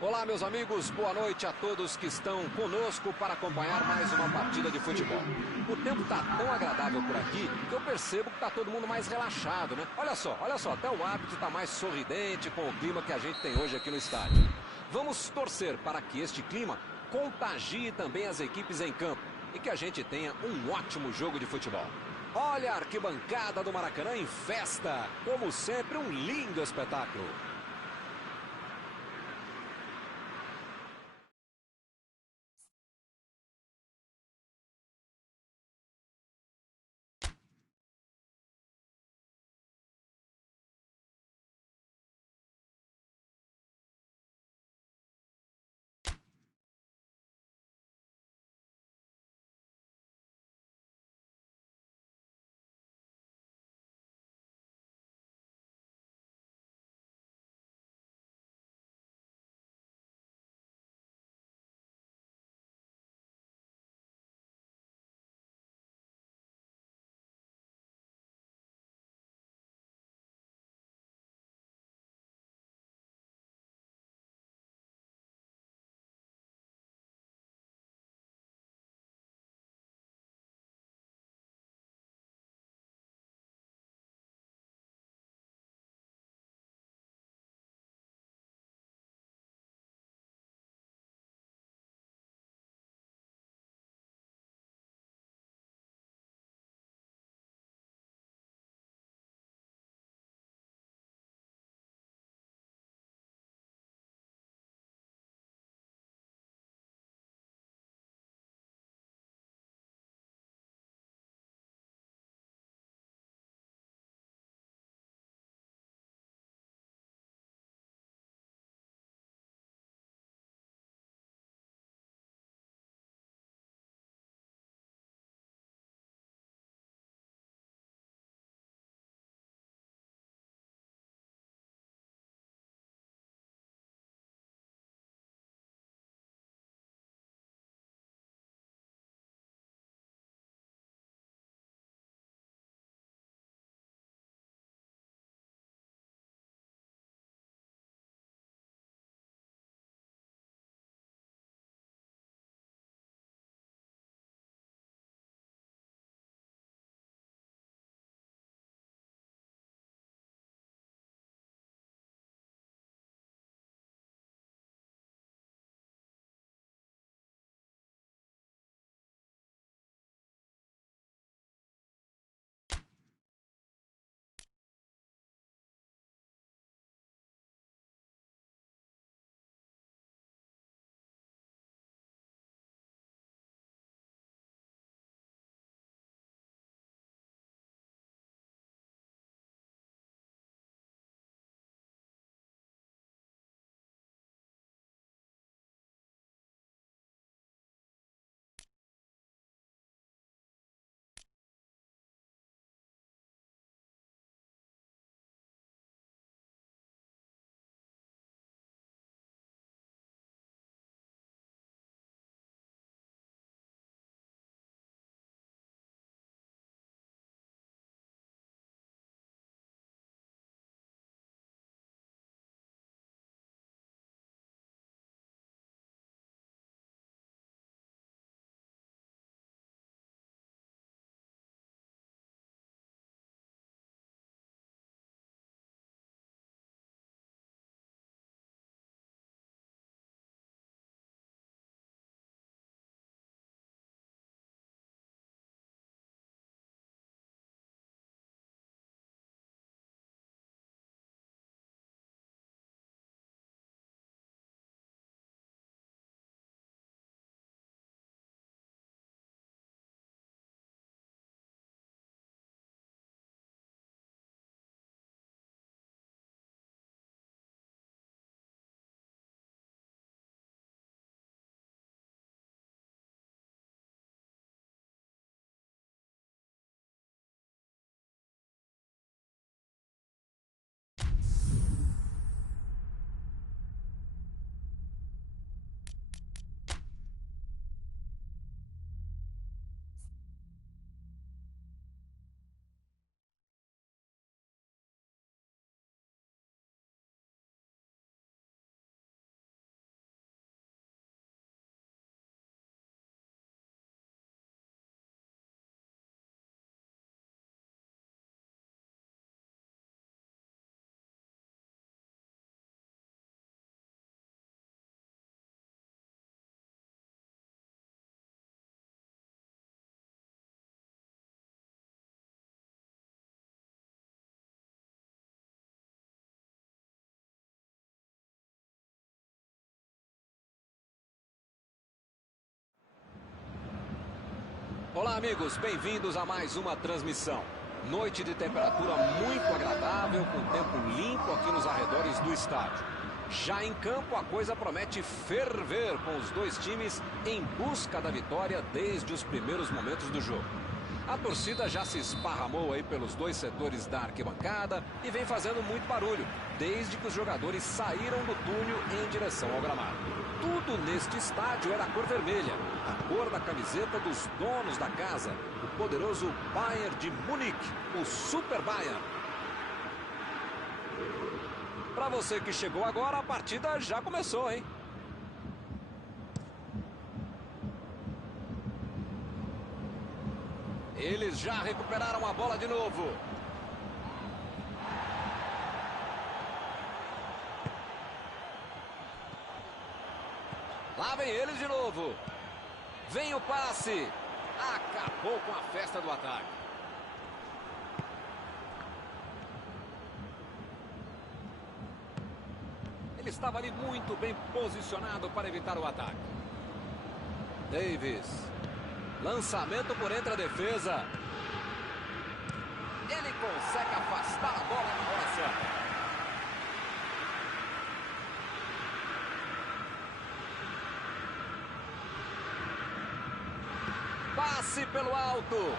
Olá, meus amigos, boa noite a todos que estão conosco para acompanhar mais uma partida de futebol. O tempo está tão agradável por aqui que eu percebo que está todo mundo mais relaxado, né? Olha só, até o árbitro está mais sorridente com o clima que a gente tem hoje aqui no estádio. Vamos torcer para que este clima contagie também as equipes em campo e que a gente tenha um ótimo jogo de futebol. Olha a arquibancada do Maracanã em festa, como sempre um lindo espetáculo. Olá, amigos, bem-vindos a mais uma transmissão. Noite de temperatura muito agradável, com tempo limpo aqui nos arredores do estádio. Já em campo, a coisa promete ferver, com os dois times em busca da vitória desde os primeiros momentos do jogo. A torcida já se esparramou aí pelos dois setores da arquibancada e vem fazendo muito barulho, desde que os jogadores saíram do túnel em direção ao gramado. Tudo neste estádio era a cor vermelha, a cor da camiseta dos donos da casa, o poderoso Bayern de Munique, o Super Bayern. Para você que chegou agora, a partida já começou, hein? Eles já recuperaram a bola de novo. Lá vem eles de novo. Vem o passe. Acabou com a festa do ataque. Ele estava ali muito bem posicionado para evitar o ataque. Davis. Lançamento por entre a defesa. Ele consegue afastar a bola na hora certa. Passe pelo alto.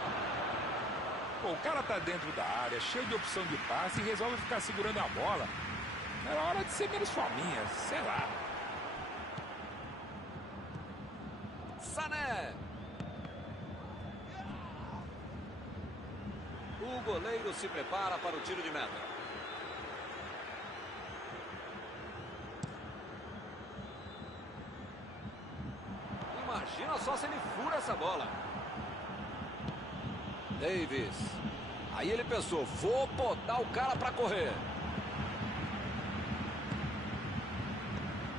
Pô, o cara tá dentro da área, cheio de opção de passe e resolve ficar segurando a bola. Era hora de ser menos fominha, sei lá. Sané. O goleiro se prepara para o tiro de meta. Imagina só se ele fura essa bola. Davis. Aí ele pensou, vou botar o cara para correr.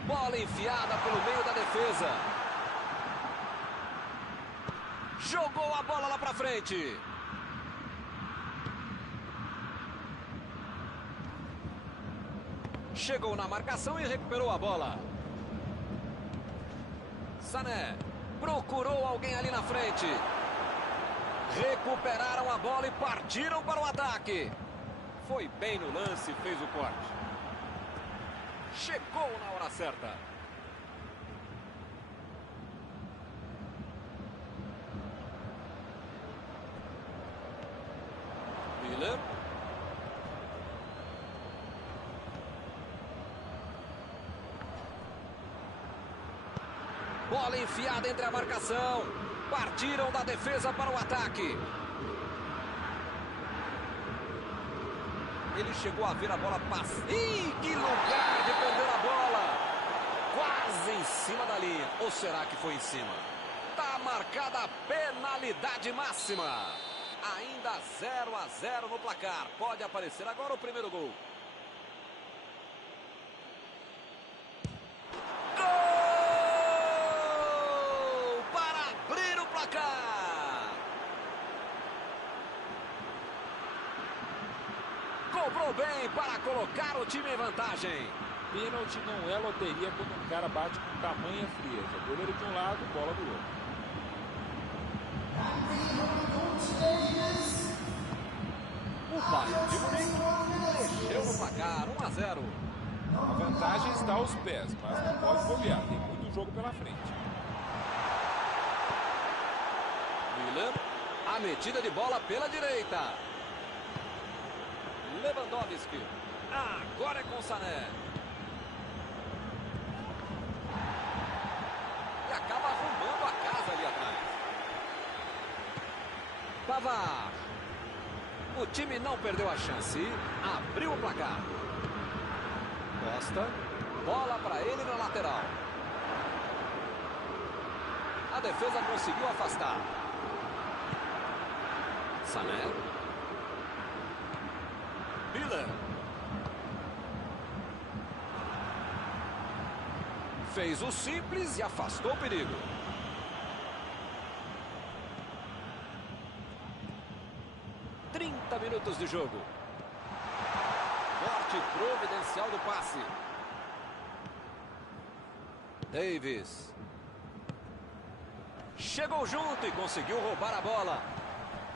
Bola enfiada pelo meio da defesa. Jogou a bola lá para frente. Chegou na marcação e recuperou a bola. Sané procurou alguém ali na frente. Recuperaram a bola e partiram para o ataque. Foi bem no lance e fez o corte. Chegou na hora certa. Miller. Bola enfiada entre a marcação. Partiram da defesa para o ataque. Ele chegou a ver a bola passar. Ih, que lugar de perder a bola. Quase em cima da linha. Ou será que foi em cima? Tá marcada a penalidade máxima. Ainda 0-0 no placar. Pode aparecer agora o primeiro gol. Cobrou bem para colocar o time em vantagem. Pênalti não é loteria quando um cara bate com tamanha frieza. Goleiro de um lado, bola do outro. O Bayern de Munique mexeu no placar, 1-0. A vantagem está aos pés, mas não pode bobear. Tem muito jogo pela frente. Miller, a metida de bola pela direita. Lewandowski. Agora é com Sané. E acaba arrumando a casa ali atrás. Pavard. O time não perdeu a chance. Abriu o placar. Costa. Bola para ele na lateral. A defesa conseguiu afastar. Sané. Miller. Fez o simples e afastou o perigo. Minutos de jogo. Corte providencial do passe. Davis. Chegou junto e conseguiu roubar a bola.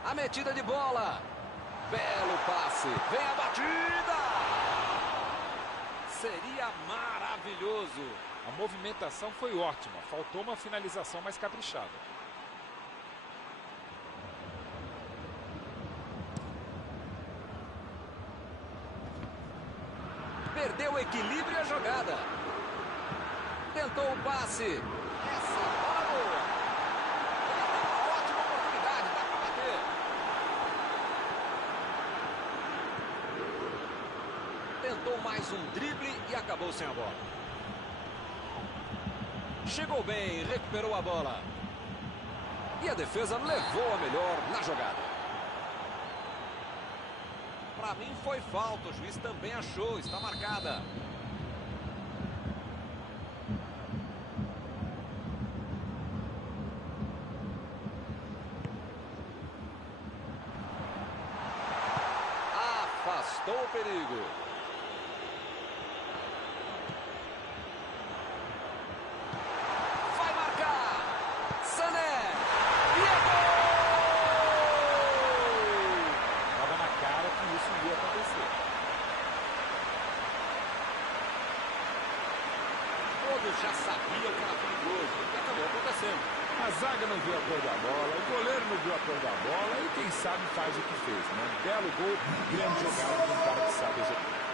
A metida de bola. Belo passe. Vem a batida. Seria maravilhoso. A movimentação foi ótima. Faltou uma finalização mais caprichada. Perdeu o equilíbrio e a jogada. Tentou o passe. Essa bola boa. Ele tem uma ótima oportunidade. Dá para bater. Tentou mais um drible e acabou sem a bola. Chegou bem, recuperou a bola. E a defesa levou a melhor na jogada. Para mim foi falta, o juiz também achou, está marcada. Afastou o perigo. Vai marcar. Sané. E é gol! Estava na cara que isso ia acontecer. Todos já sabiam que era perigoso e acabou acontecendo. A zaga não viu a cor da bola, o goleiro não viu a cor da bola e quem sabe faz o que fez, né? Belo gol, grande jogada de um cara que sabe executar.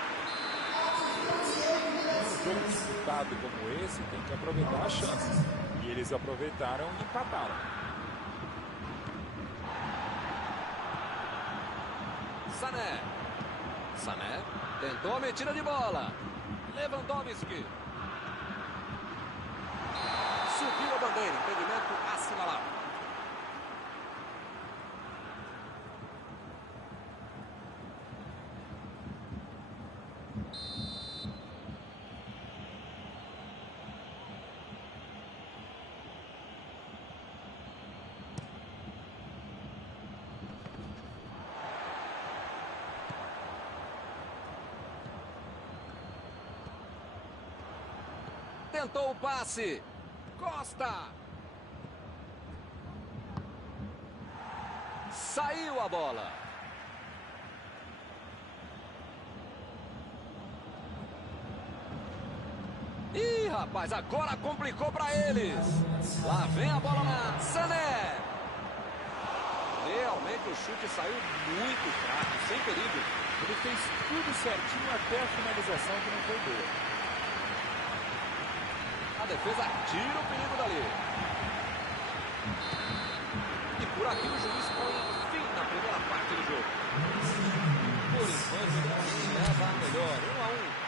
Um jogo disputado como esse tem que aproveitar as chances. E eles aproveitaram e empataram. Sané. Sané tentou a metida de bola. Lewandowski. Subiu a bandeira, impedimento assinalado. Tentou o passe. Costa. Saiu a bola. Ih, rapaz, agora complicou para eles. Lá vem a bola na Sané. Realmente o chute saiu muito fraco, sem perigo. Ele fez tudo certinho até a finalização que não foi boa. A defesa tira o perigo dali. E por aqui o juiz põe fim na primeira parte do jogo. Por enquanto, ele leva a melhor. 1-1.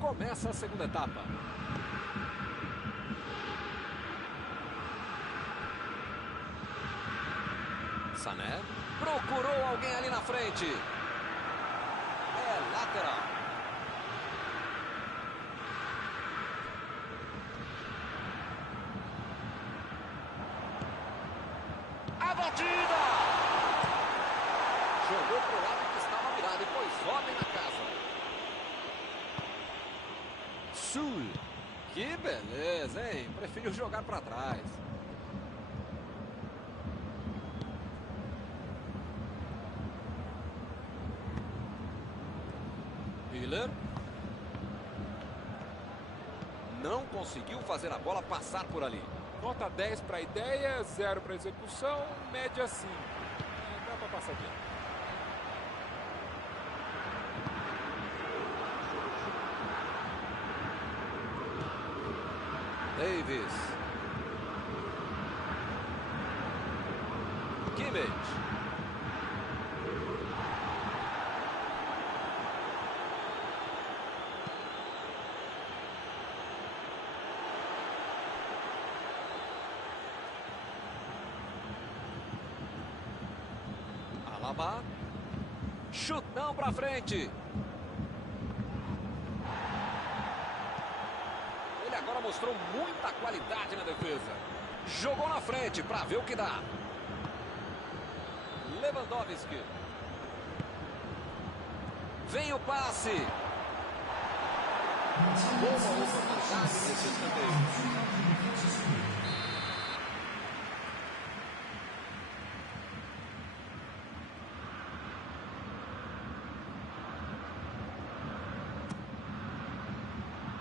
Começa a segunda etapa. Sané procurou alguém ali na frente. É lateral. A batida! pois ordem na casa. Sul. Que beleza, hein? Preferiu jogar para trás. Miller. Não conseguiu fazer a bola passar por ali. Nota 10 para a ideia, 0 para a execução, média 5. Dá para passar adiante. Davis. Kimmich. Alaba. Chutão pra frente. Ele agora mostrou muita qualidade na defesa. Jogou na frente para ver o que dá. Lewandowski. Vem o passe. Boa oportunidade nesse escanteio.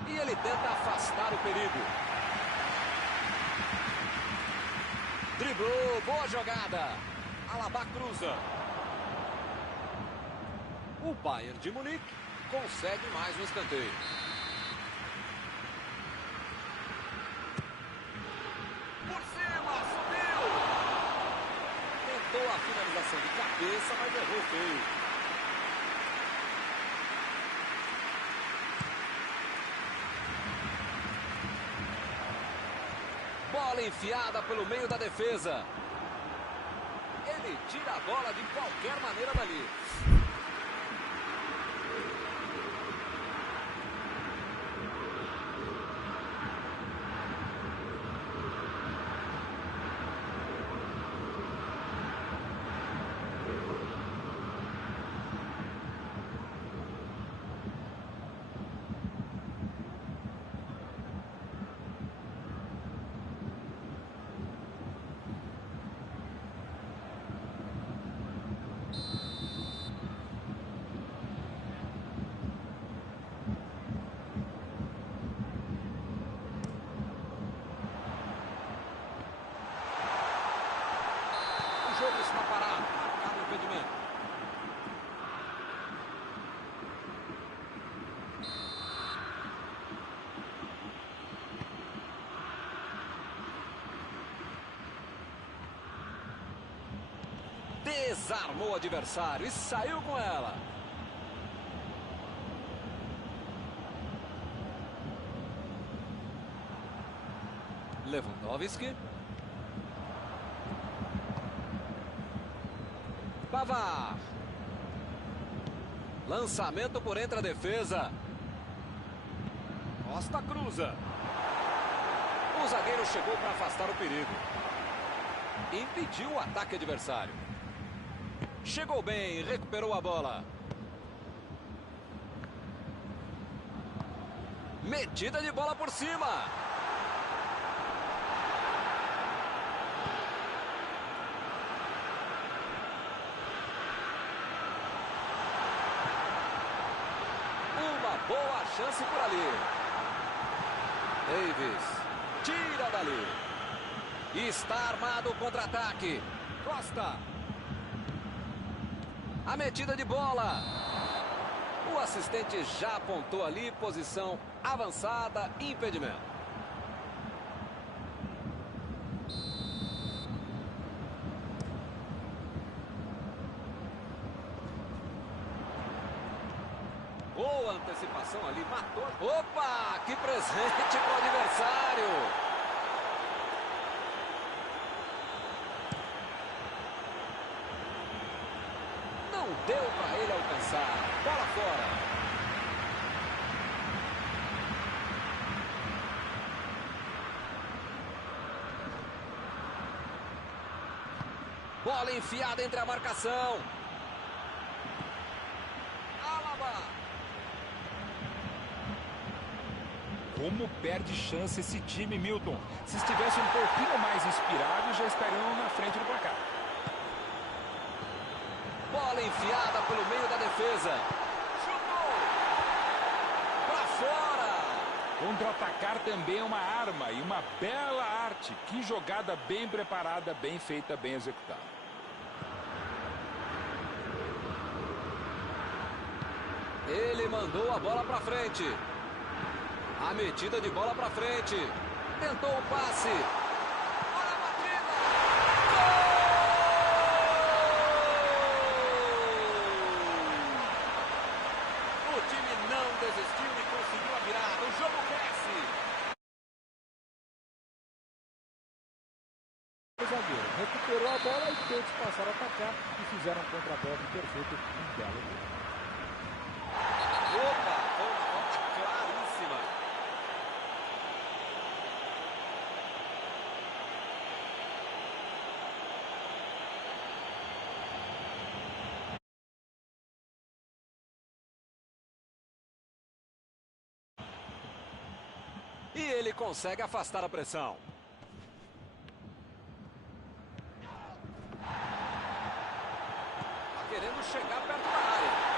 E ele tenta afastar o perigo. Driblou, boa jogada. Alaba cruza. O Bayern de Munique consegue mais um escanteio. Por cima, subiu. Tentou a finalização de cabeça, mas errou feio. Bola enfiada pelo meio da defesa. Ele tira a bola de qualquer maneira dali. O jogo está parado, marcado o impedimento. Desarmou o adversário e saiu com ela. Lewandowski. Pavard. Lançamento por entre a defesa. Costa cruza. O zagueiro chegou para afastar o perigo. Impediu o ataque adversário. Chegou bem, recuperou a bola. Metida de bola por cima. Boa chance por ali. Davis tira dali. Está armado o contra-ataque. Costa. A metida de bola. O assistente já apontou ali, posição avançada, impedimento. Boa antecipação ali, matou. Opa, que presente para o adversário. Não deu para ele alcançar. Bola fora. Bola enfiada entre a marcação. Como perde chance esse time, Milton. Se estivesse um pouquinho mais inspirado, já estariam na frente do placar. Bola enfiada pelo meio da defesa. Chutou! Pra fora! Contra-atacar também é uma arma e uma bela arte. Que jogada bem preparada, bem feita, bem executada. Ele mandou a bola pra frente. A metida de bola pra frente. Tentou o passe. Olha a batida! Gol! O time não desistiu e conseguiu a virada. O jogo cresce. O zagueiro recuperou a bola e todos passaram a atacar e fizeram um contra-golpe perfeito, um belo gol. Opa, foi uma falta claríssima. E ele consegue afastar a pressão. Tá querendo chegar perto da área.